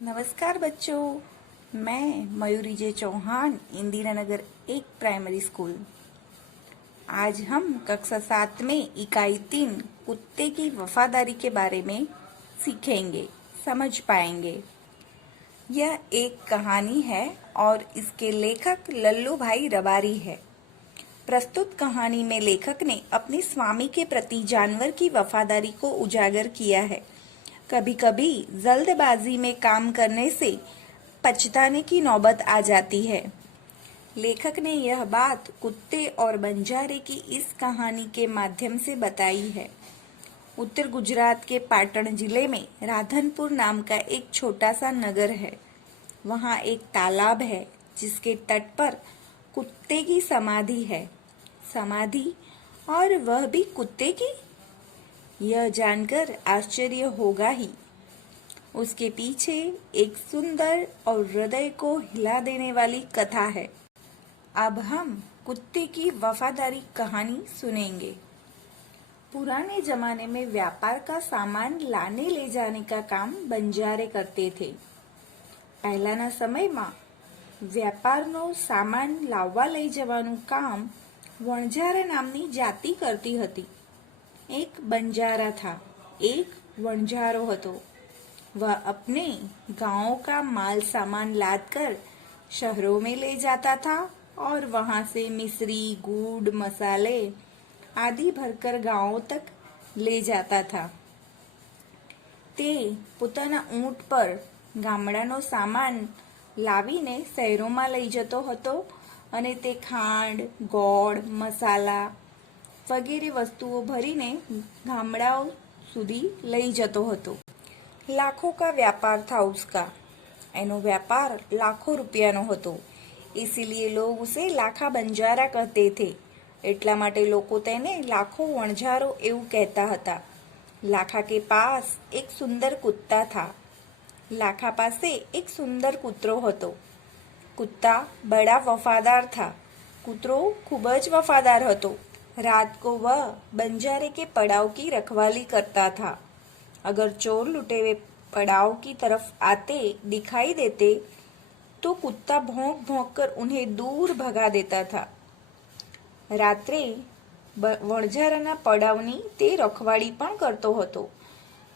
नमस्कार बच्चों, मैं मयूरी जे चौहान, इंदिरा नगर 1 प्राइमरी स्कूल। आज हम कक्षा 7 में इकाई 3 कुत्ते की वफादारी के बारे में सीखेंगे, समझ पाएंगे। यह एक कहानी है और इसके लेखक लल्लू भाई रबारी है। प्रस्तुत कहानी में लेखक ने अपने स्वामी के प्रति जानवर की वफादारी को उजागर किया है। कभी कभी जल्दबाजी में काम करने से पछताने की नौबत आ जाती है। लेखक ने यह बात कुत्ते और बंजारे की इस कहानी के माध्यम से बताई है। उत्तर गुजरात के पाटण जिले में राधनपुर नाम का एक छोटा सा नगर है। वहाँ एक तालाब है जिसके तट पर कुत्ते की समाधि है। समाधि, और वह भी कुत्ते की? यह जानकर आश्चर्य होगा ही। उसके पीछे एक सुंदर और हृदय को हिला देने वाली कथा है। अब हम कुत्ते की वफादारी कहानी सुनेंगे। पुराने जमाने में व्यापार का सामान लाने ले जाने का काम बंजारे करते थे। પહેલાના સમયમાં વ્યાપારનો સામાન લાવવા લઈ જવાનું કામ વણઝારા નામની જાતિ કરતી હતી। एक बंजारा था, एक वणझारो हतो। वह अपने गांव का माल सामान लादकर शहरों में ले जाता था और वहां से मिश्री, गुड़, मसाले आदि भरकर गांवों तक ले जाता था। તે પોતાના ઊંટ પર ગામડાનો સામાન લાવીને શહેરોમાં લઈ જતો હતો અને તે ખાંડ, ગોળ, મસાલા વગેરે વસ્તુઓ ભરીને ગામડાઓ સુધી લઈ જતો હતો। लाखों का व्यापार था उसका। एनो व्यापार लाखों रुपयानो હતો। इसीलिए लोग उसे लाखा बंजारा कहते थे। એટલા માટે લોકો તેને લાખો વણઝારો એવું કહેતા હતા। लाखा के पास एक सुंदर कुत्ता था। लाखा पासे एक सुंदर कुतरो હતો। कुत्ता बड़ा वफादार था। कुतरो खूब ज वफादार હતો। रात को वह बंजारे के पड़ाव की रखवाली करता था। अगर चोर लुटेरे पड़ाव की तरफ आते दिखाई देते तो कुत्ता भौंक भौंक कर उन्हें दूर भगा देता था। रात्रे वणझाराना पड़ावनी ते रखवाड़ी पण करतो હતો।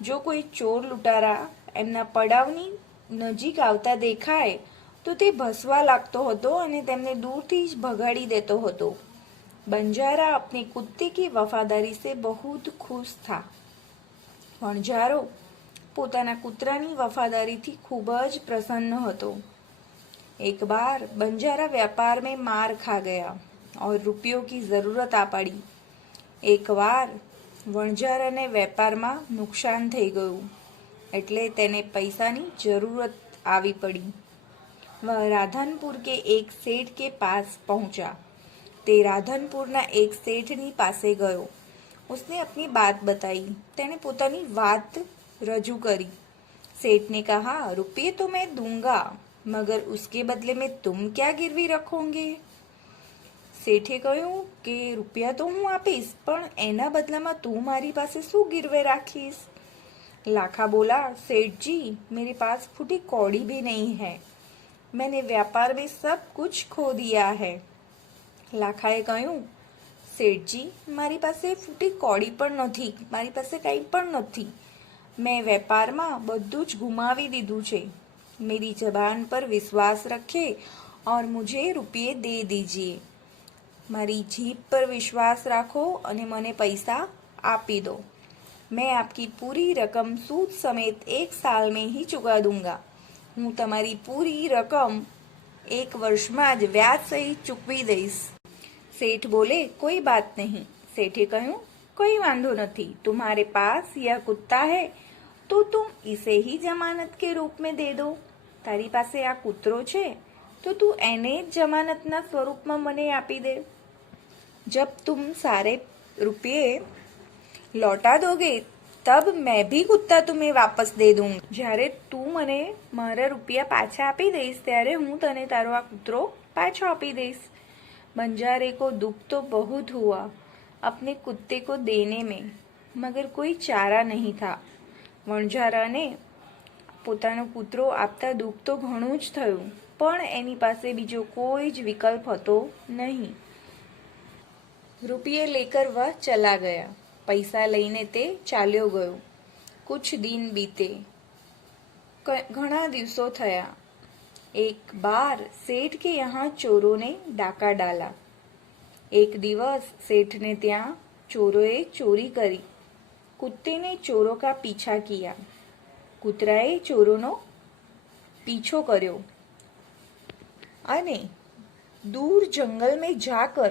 जो कोई चोर लुटारा एमना पड़ावनी नजीक आवता देखाय तो ते भसवा लागतो હતો અને તેમને दूरथी ज भगाड़ी देतो હતો। बंजारा अपने कुत्ते की वफादारी से बहुत खुश था। वणझारो पोताना कुतरानी वफादारीथी खूब ज प्रसन्न હતો। एक बार बंजारा व्यापार में मार खा गया और रुपयों की जरूरत आ पड़ी। एक बार वणझाराने व्यापारमा नुकसान थई गयुं एटले तेने पैसानी जरूरत आवी पड़ी। वह राधनपुर के एक सेठ के पास पहुंचा। તે રાધનપુરના એક શેઠની પાસે ગયો। उसने अपनी बात बताई। तेने પોતાની વાત રજૂ કરી। सेठ ने कहा, रुपये तो मैं दूंगा, मगर उसके बदले में तुम क्या गिरवी रखोगे? શેઠે કહ્યું કે રૂપિયા તો હું આપીશ, પણ એના બદલામાં તું મારી પાસે શું गिरवे રાખીશ? लाखा बोला, सेठ जी, मेरे पास फूटी कौड़ी भी नहीं है। मैंने व्यापार में सब कुछ खो दिया है। લાખાએ કહ્યું, શેઠજી, મારી પાસે ફૂટી કોડી પણ નથી, મારી પાસે કંઈ પણ નથી। મેં વેપારમાં બધું જ ગુમાવી દીધું છે। मेरी जबान पर विश्वास रखे और मुझे रुपये दे दीजिए। મારી જીભ पर विश्वास राखो અને મને પૈસા આપી દો। मैं आपकी पूरी रकम सूद समेत 1 साल में ही चुका दूंगा। હું તમારી પૂરી રકમ 1 વર્ષમાં જ વ્યાજ સહિત ચૂકવી દઈશ। सेठ बोले, कोई बात नहीं। सेठे कहूं, कोई वांधो नहीं। तुम्हारे पास यह कुत्ता है तो तुम इसे ही जमानत के रूप में दे दो। तारी पासे आ कुतरो छे तो तू एने जमानतना स्वरूप में मने आपी दे। जब तुम सारे रुपये लौटा दोगे तब मैं भी कुत्ता तुम्हें वापस दे दूंगा। જ્યારે તું મને મારા રૂપિયા પાછા આપી દઈશ ત્યારે હું તને તારો આ કૂતરો પાછો આપી દઈશ। बंजारे को दुख तो बहुत हुआ अपने कुत्ते को देने में, मगर कोई चारा नहीं था। वणझारा ने પોતાનો કૂતરો આપતા દુઃખ તો ઘણું જ થયું, પણ એની પાસે બીજો કોઈ જ વિકલ્પ હતો નહીં. રૂપિયે લેકર વહ ચલા ગયા. પૈસા લઈને તે ચાલ્યો ગયો. કુછ દિન બીતે. ઘણા દિવસો થયા. એક બાર सेठ के यहाँ चोरों ने डाका डाला. एक દિવસ सेठ ने ત્યાં ચોરોએ ચોરી કરી. कुत्ते ने चोरों का पीछा किया. કૂતરાએ ચોરોનો પીછો કર્યો અને दूर जंगल में जाकर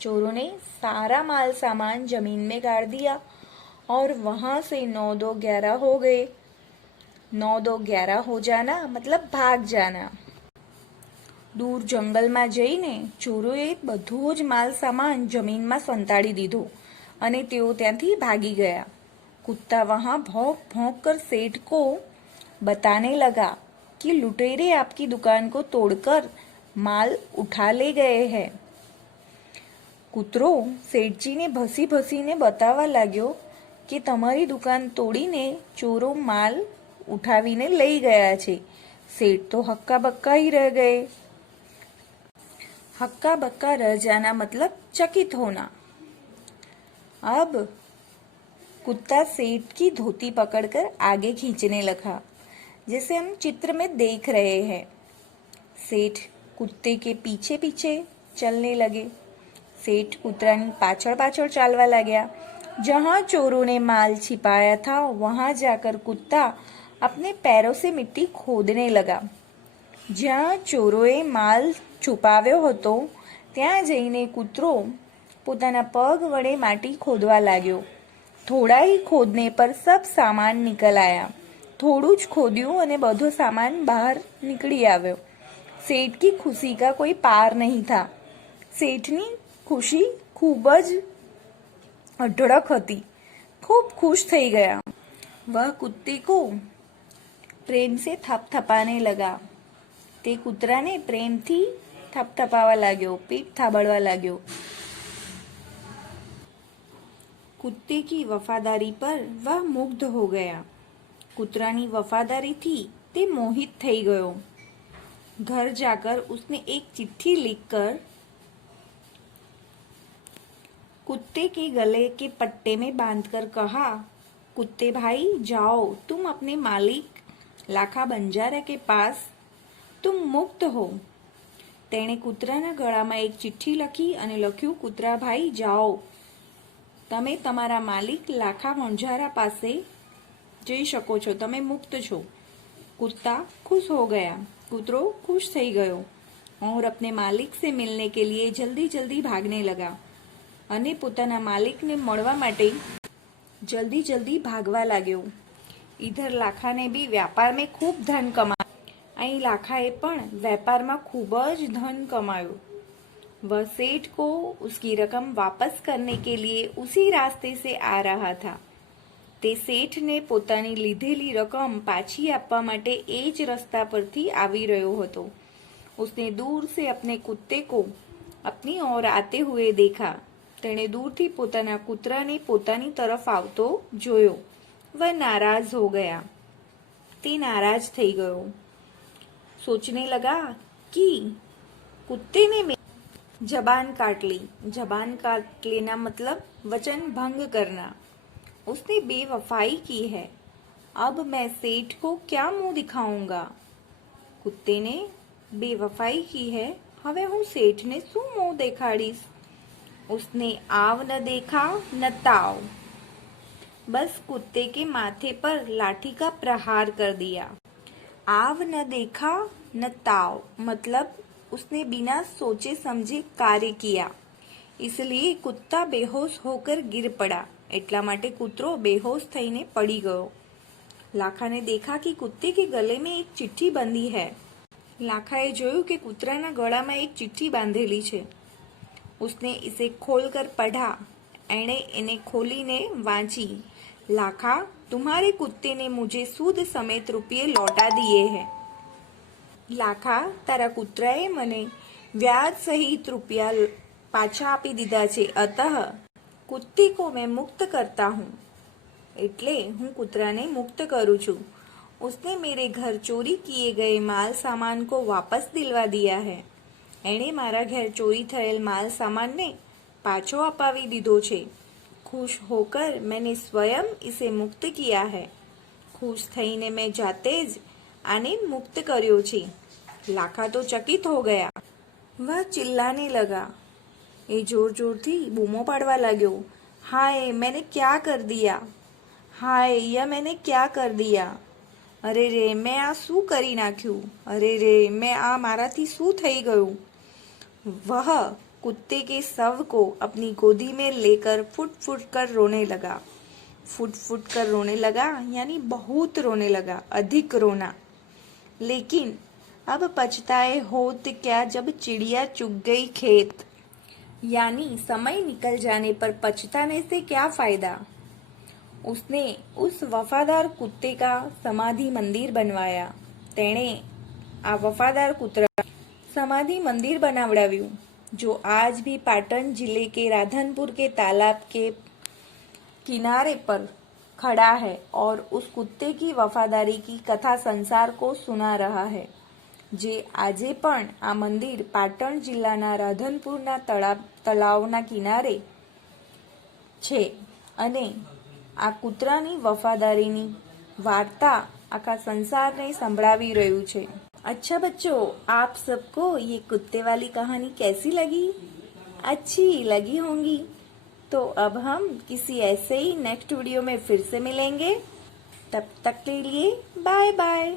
चोरों ने सारा माल सामान जमीन में गाड़ दिया और वहां से 9-2-11 हो गए. 9-2-11 हो जाना मतलब भाग जाना. દૂર જંગલમાં જઈને ચોરોએ બધો જ માલ સામાન જમીનમાં સંતાડી દીધો અને તેઓ ત્યાંથી ભાગી ગયા. कुत्ता वहां भौंक भौंक कर सेठ को बताने लगा कि लुटेरे आपकी दुकान को तोड़कर माल उठा ले गए हैं. કૂતરો શેઠજીને ભસી ભસીને બતાવવા લાગ્યો કે તમારી દુકાન તોડીને ચોરો માલ ઉઠાવીને લઈ ગયા છે. सेठ तो हक्का बक्का ही रह गए. हक्का बक्का रह जाना मतलब चकित होना. अब कुत्ता सेठ की धोती पकड़कर आगे खींचने लगा, जैसे हम चित्र में देख रहे हैं. सेठ कुत्ते के पीछे पीछे चलने लगे. सेठ કૂતરાની પાછળ પાછળ ચાલવા लाग्या. जहाँ चोरों ने माल छिपाया था वहां जाकर कुत्ता अपने पैरों से मिट्टी खोदने लगा. જ્યાં ચોરોએ માલ છુપાવ્યો હતો ત્યાં જઈને કૂતરો પોતાના પગ વડે માટી ખોદવા લાગ્યો. થોડા ही खोदने पर सब सामान निकल आया. થોડું જ ખોદ્યું અને બધો સામાન બહાર નીકળી આવ્યો. सेठ की खुशी का कोई पार नहीं था. सेठनी खुशी खूब જ અઢળક હતી. खूब खुश થઈ ગયા. वह कुत्ते को प्रेम से थपथपाने लगा. તે કૂતરાને પ્રેમથી થપથપાવા લાગ્યો, પીઠ થાબડવા લાગ્યો. कुत्ते की वफादारी पर वह मुग्ध हो गया. કૂતરાની વફાદારીથી તે મોહિત થઈ ગયો. घर जाकर उसने एक चिट्ठी लिखकर कुत्ते के गले के पट्टे में बांधकर कहा, कुत्ते भाई जाओ, तुम अपने मालिक लाखा बंजारा के पास, तुम मुक्त हो. તેણે કૂતરાના ગળામાં એક ચિઠ્ઠી લખી અને લખ્યું, કૂતરા ભાઈ જાઓ, તમે તમારા માલિક લાખા વણઝારા પાસે જઈ શકો છો, તમે મુક્ત છો. कुत्ता खुश हो गया. કૂતરો खुश થઈ ગયો. और अपने मालिक से मिलने के लिए जल्दी जल्दी भागने लगा. અને પોતાના માલિકને મળવા માટે જલ્દી જલ્દી ભાગવા લાગ્યો. इधर लाखा ने भी व्यापार में खूब धन कमाया. અહીં લાખાએ પણ વેપારમાં ખૂબ જ ધન કમાયું. वह सेठ को उसकी रकम वापस करने के लिए उसी रास्ते से आ रहा था. તે શેઠને પોતાની લીધેલી રકમ પાછી આપવા માટે એ જ રસ્તા પરથી આવી રહ્યો હતો. उसने दूर से अपने कुत्ते को अपनी ओर आते हुए देखा. તેણે દૂરથી પોતાના કૂતરાને પોતાની તરફ આવતો જોયો. वह नाराज हो गया. તે નારાજ થઈ ગયો. सोचने लगा कि कुत्ते ने जबान काट ली. जबान काट लेना मतलब वचन भंग करना. उसने बेवफाई की है. अब मैं सेठ को क्या मुंह दिखाऊंगा. कुत्ते ने बेवफाई की है. હવે હું શેઠને શું મુંહ દેખાડીશ. उसने आव न देखा न ताव. बस कुत्ते के माथे पर लाठी का प्रहार कर दिया. आव न देखा न ताव मतलब उसने बिना सोचे समझे कार्य किया, इसलिए कुत्ता बेहोश होकर गिर पड़ा. એટલા માટે કૂતરો બેહોશ થઈને પડી ગયો. લાખાને દેખા કે કુત્તે કે ગલે में एक चिट्ठी बंधी है. લાખાએ જોયું કે કૂતરાના ગળામાં એક ચિઠ્ઠી બાંધેલી છે. उसने इसे खोलकर पढ़ा. એણે એને ખોલીને વાંચી. लाखा, तुम्हारे कुत्ते ने मुझे सूद समेत रुपये लौटा दिए हैं. લાખા, તારા કૂતરાએ મને વ્યાજ સહિત રૂપિયા પાછા આપી દીધા છે. અતઃ कुत्ते को मैं मुक्त करता हूँ. એટલે હું કૂતરાને મુક્ત કરું છું. उसने मेरे घर चोरी किए गए माल सामान को वापस दिलवा दिया है. એણે મારા ઘેર ચોરી થયેલ માલ સામાનને પાછો અપાવી દીધો છે. खुश होकर मैंने स्वयं इसे मुक्त किया है. खुश થઈને મેં જાતે જ આને મુક્ત કર્યો છે. લાખા તો ચકિત હો ગયા. वह चिल्लाने लगा. એ જોર જોરથી બૂમો પાડવા લાગ્યો. हाय मैंने क्या कर दिया, हाय यह मैंने क्या कर दिया, અરે રે મેં આ શું કરી નાખ્યું, અરે રે મેં આ મારાથી શું થઈ ગયું. वह कुत्ते के शव को अपनी गोदी में लेकर फुट फुट कर रोने लगा. फुट फुट कर रोने लगा यानी बहुत रोने लगा, अधिक रोना. लेकिन अब पछताए होत क्या जब चिड़िया चुग गई खेत. यानी समय निकल जाने पर पछताने से क्या फायदा. उसने उस वफादार कुत्ते का समाधि मंदिर बनवाया. तेणे आ वफादार कुत्रा समाधि मंदिर बनावड़ाव्યું जो आज भी पाटन जिले के राधनपुर के तालाब के किनारे पर खड़ा है और उस कुत्ते की वफादारी की कथा संसार को सुना रहा है. જે આજે પણ આ મંદિર પાટણ જિલ્લાના રાધનપુરના તળાવના કિનારે છે અને આ કૂતરાની વફાદારીની વાર્તા આખા સંસારને સંભળાવી રહ્યું છે. अच्छा बच्चों, आप सबको ये कुत्ते वाली कहानी कैसी लगी? अच्छी लगी होंगी. तो अब हम किसी ऐसे ही नेक्स्ट वीडियो में फिर से मिलेंगे. तब तक के लिए बाय बाय.